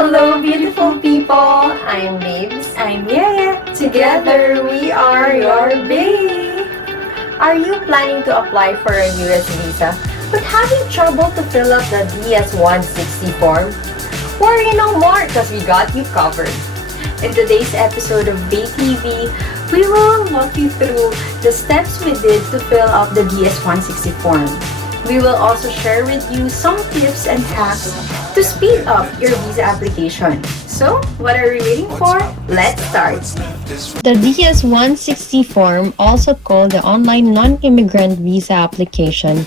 Hello, beautiful people! I'm Babes. I'm Yaya. Together, we are your bae. Are you planning to apply for a US visa but having trouble to fill up the DS-160 form? Worry no more because we got you covered. In today's episode of Bae TV, we will walk you through the steps we did to fill up the DS-160 form. We will also share with you some tips and hacks to speed up your visa application. So, what are we waiting for? Let's start! The DS-160 form, also called the Online Non-Immigrant Visa Application,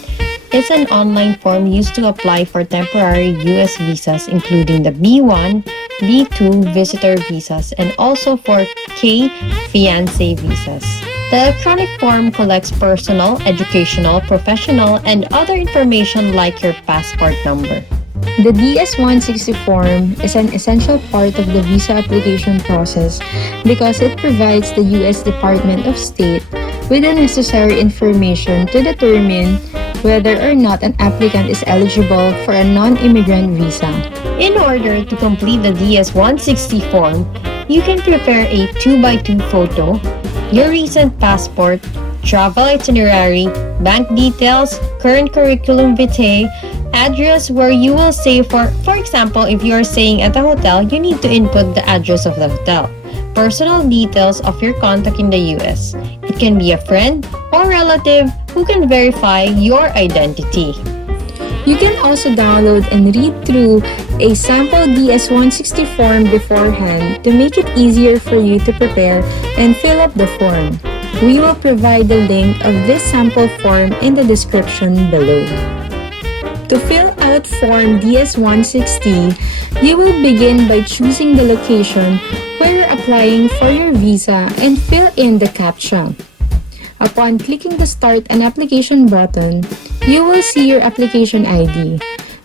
is an online form used to apply for temporary U.S. visas including the B1, B2 visitor visas, and also for K-fiancé visas. The electronic form collects personal, educational, professional, and other information like your passport number. The DS-160 form is an essential part of the visa application process because it provides the U.S. Department of State with the necessary information to determine whether or not an applicant is eligible for a non-immigrant visa. In order to complete the DS-160 form, you can prepare a 2x2 photo, your recent passport, travel itinerary, bank details, current curriculum vitae, address where you will stay. For example, if you are staying at a hotel, you need to input the address of the hotel. Personal details of your contact in the US. It can be a friend or relative who can verify your identity. You can also download and read through a sample DS-160 form beforehand to make it easier for you to prepare and fill up the form. We will provide the link of this sample form in the description below. To fill out form DS-160, you will begin by choosing the location where you're applying for your visa and fill in the CAPTCHA. Upon clicking the Start an Application button, you will see your application ID.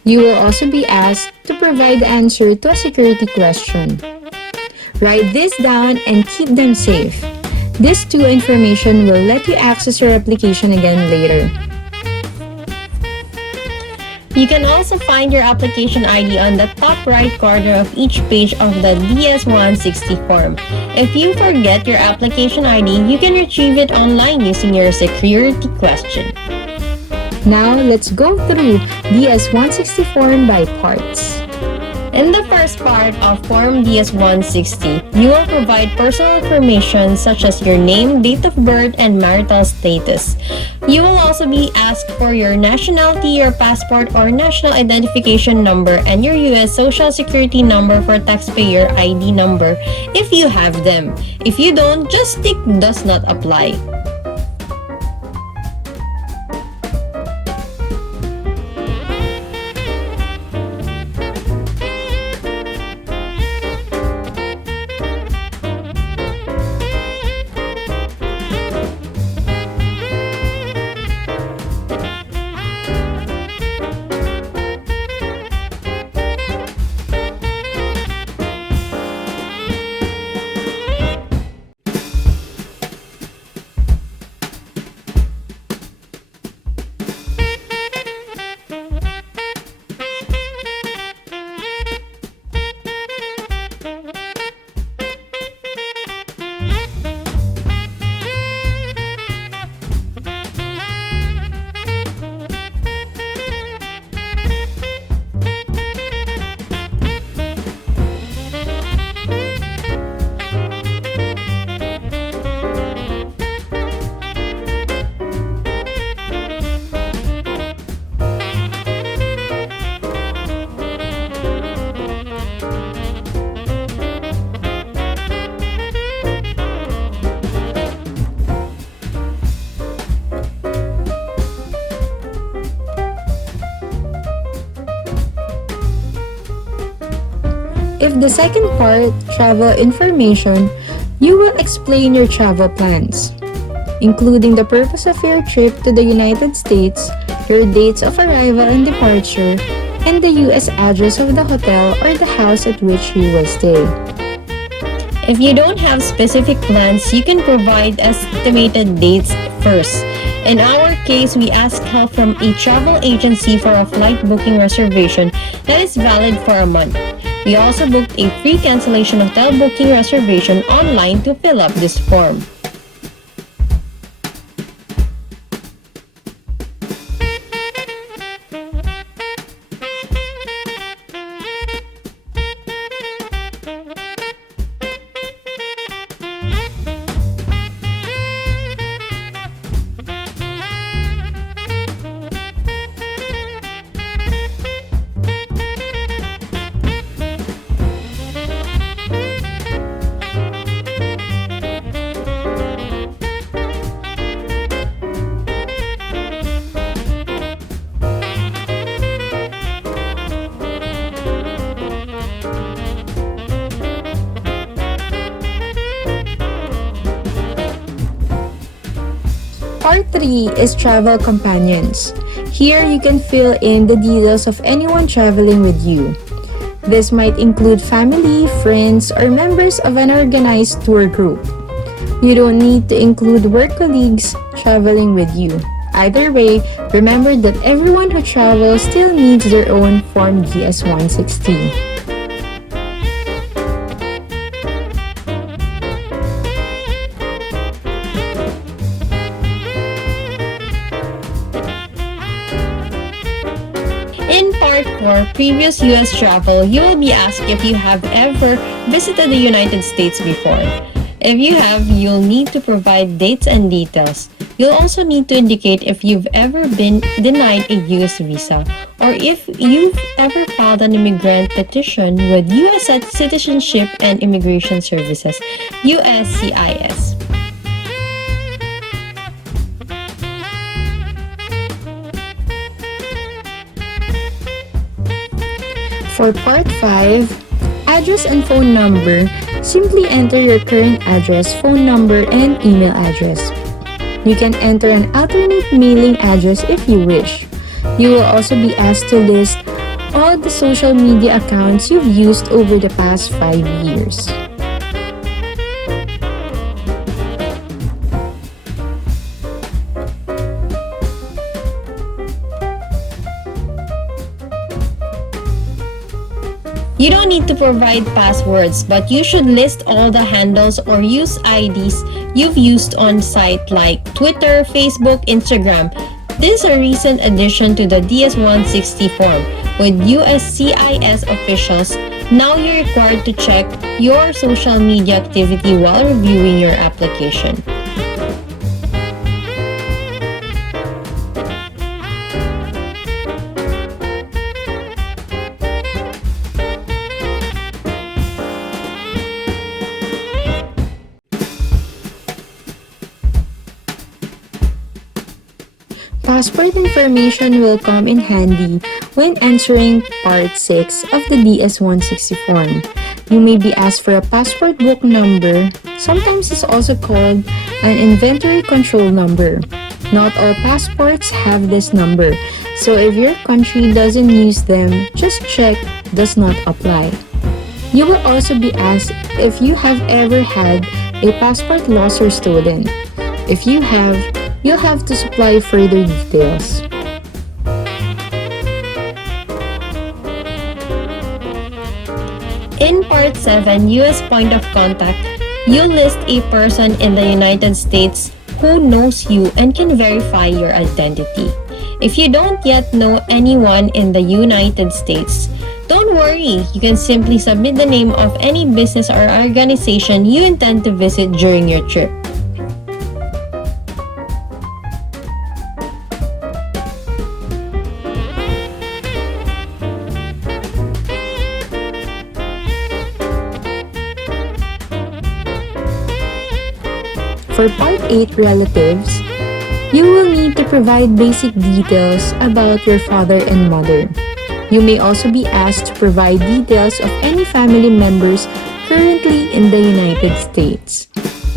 You will also be asked to provide the answer to a security question. Write this down and keep them safe. This two information will let you access your application again later. You can also find your application ID on the top right corner of each page of the DS-160 form. If you forget your application ID, you can retrieve it online using your security question. Now, let's go through DS-160 form by parts. In the first part of Form DS-160, you will provide personal information such as your name, date of birth, and marital status. You will also be asked for your nationality, your passport or national identification number, and your U.S. Social Security number for taxpayer ID number if you have them. If you don't, just tick does not apply. If the second part, travel information, you will explain your travel plans, including the purpose of your trip to the United States, your dates of arrival and departure, and the U.S. address of the hotel or the house at which you will stay. If you don't have specific plans, you can provide estimated dates first. In our case, we ask help from a travel agency for a flight booking reservation that is valid for a month. We also booked a free cancellation hotel booking reservation online to fill up this form. Part 3 is travel companions. Here you can fill in the details of anyone traveling with you. This might include family, friends, or members of an organized tour group. You don't need to include work colleagues traveling with you. Either way, remember that everyone who travels still needs their own Form DS-160. In Part 4, previous US travel, you will be asked if you have ever visited the United States before. If you have, you'll need to provide dates and details. You'll also need to indicate if you've ever been denied a US visa or if you've ever filed an immigrant petition with US Citizenship and Immigration Services, USCIS. For Part 5, address and phone number, simply enter your current address, phone number, and email address. You can enter an alternate mailing address if you wish. You will also be asked to list all the social media accounts you've used over the past 5 years. You don't need to provide passwords, but you should list all the handles or use IDs you've used on site like Twitter, Facebook, Instagram. This is a recent addition to the DS-160 form. With USCIS officials, now you're required to check your social media activity while reviewing your application. Passport information will come in handy when answering Part 6 of the DS-160 form. You may be asked for a passport book number. Sometimes it's also called an inventory control number. Not all passports have this number, so if your country doesn't use them, just check does not apply. You will also be asked if you have ever had a passport lost or stolen. If you have, you'll have to supply further details. In Part 7, US Point of Contact, you list a person in the United States who knows you and can verify your identity. If you don't yet know anyone in the United States, don't worry, you can simply submit the name of any business or organization you intend to visit during your trip. For Part 8 relatives, you will need to provide basic details about your father and mother. You may also be asked to provide details of any family members currently in the United States.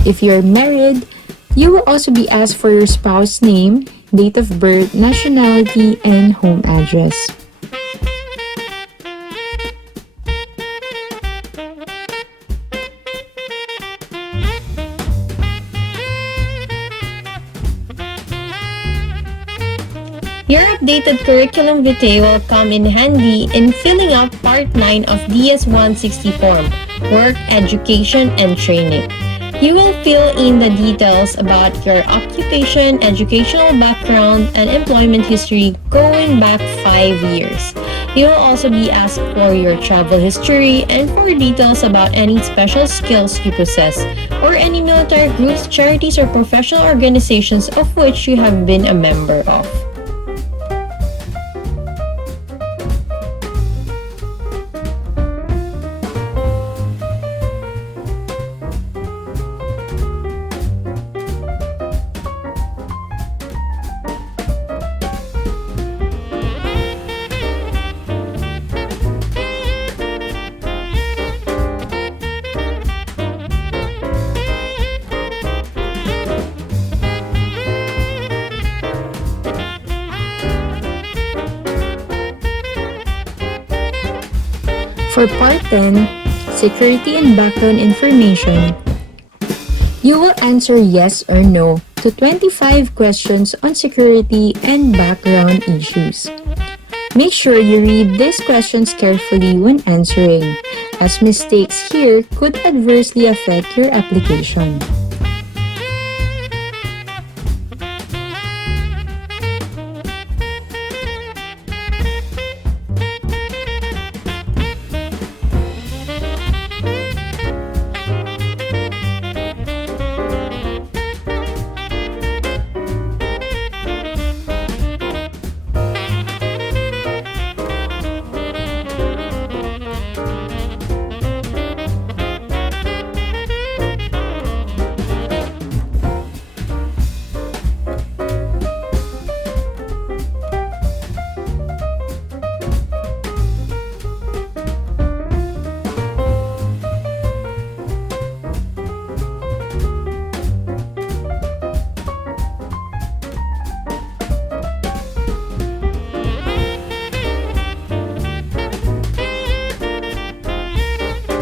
If you're married, you will also be asked for your spouse's name, date of birth, nationality, and home address. Your updated curriculum vitae will come in handy in filling out Part 9 of DS-160 form, Work, Education, and Training. You will fill in the details about your occupation, educational background, and employment history going back 5 years. You will also be asked for your travel history and for details about any special skills you possess or any military groups, charities, or professional organizations of which you have been a member of. For Part 10, Security and Background Information, you will answer yes or no to 25 questions on security and background issues. Make sure you read these questions carefully when answering, as mistakes here could adversely affect your application.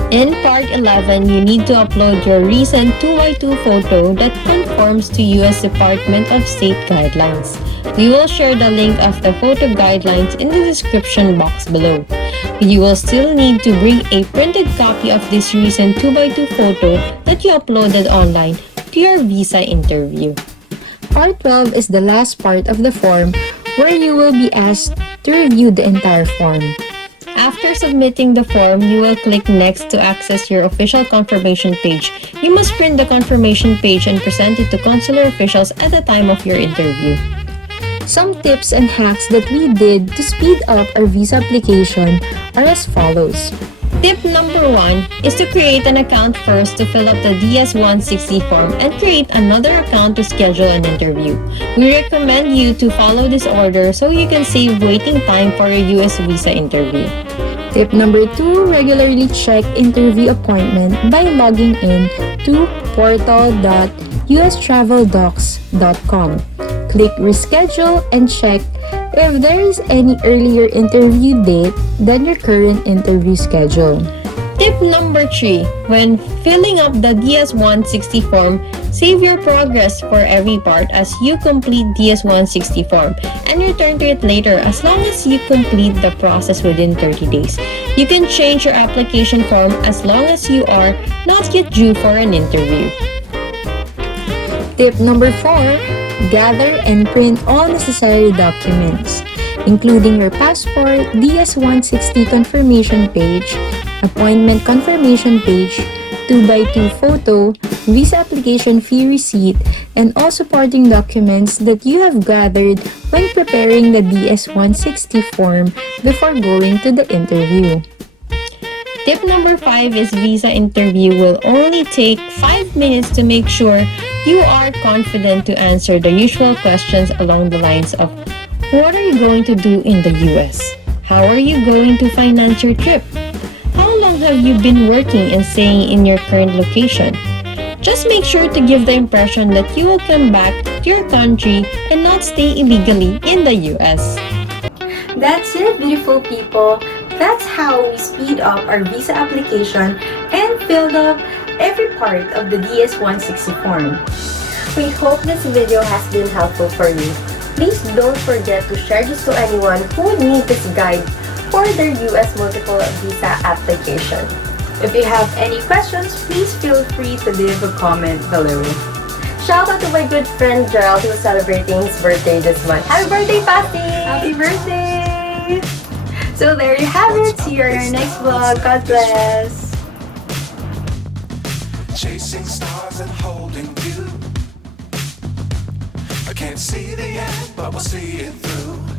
In Part 11, you need to upload your recent 2x2 photo that conforms to U.S. Department of State guidelines. We will share the link of the photo guidelines in the description box below. You will still need to bring a printed copy of this recent 2x2 photo that you uploaded online to your visa interview. Part 12 is the last part of the form where you will be asked to review the entire form. After submitting the form, you will click Next to access your official confirmation page. You must print the confirmation page and present it to consular officials at the time of your interview. Some tips and hacks that we did to speed up our visa application are as follows. Tip number 1 is to create an account first to fill up the DS-160 form and create another account to schedule an interview. We recommend you to follow this order so you can save waiting time for a US visa interview. Tip number 2, regularly check interview appointment by logging in to portal.ustraveldocs.com. Click reschedule and check if there is any earlier interview date than your current interview schedule. Tip number 3, when filling up the DS-160 form, save your progress for every part as you complete DS-160 form and return to it later as long as you complete the process within 30 days. You can change your application form as long as you are not yet due for an interview. Tip number 4, gather and print all necessary documents, including your passport, DS-160 confirmation page, appointment confirmation page, 2x2 photo, visa application fee receipt, and all supporting documents that you have gathered when preparing the DS-160 form before going to the interview. Tip number 5 is visa interview will only take 5 minutes to make sure you are confident to answer the usual questions along the lines of what are you going to do in the US? How are you going to finance your trip? How long have you been working and staying in your current location? Just make sure to give the impression that you will come back to your country and not stay illegally in the US. That's it, beautiful people. That's how we speed up our visa application and filled up every part of the DS-160 form. We hope this video has been helpful for you. Please don't forget to share this to anyone who would need this guide for their US multiple visa application. If you have any questions, please feel free to leave a comment below. Shout out to my good friend Gerald who's celebrating his birthday this month. Happy birthday, Patty! Happy birthday! So there you have it. See you in our next vlog. God bless. Chasing stars and holding you. I can't see the end, but we'll see it through.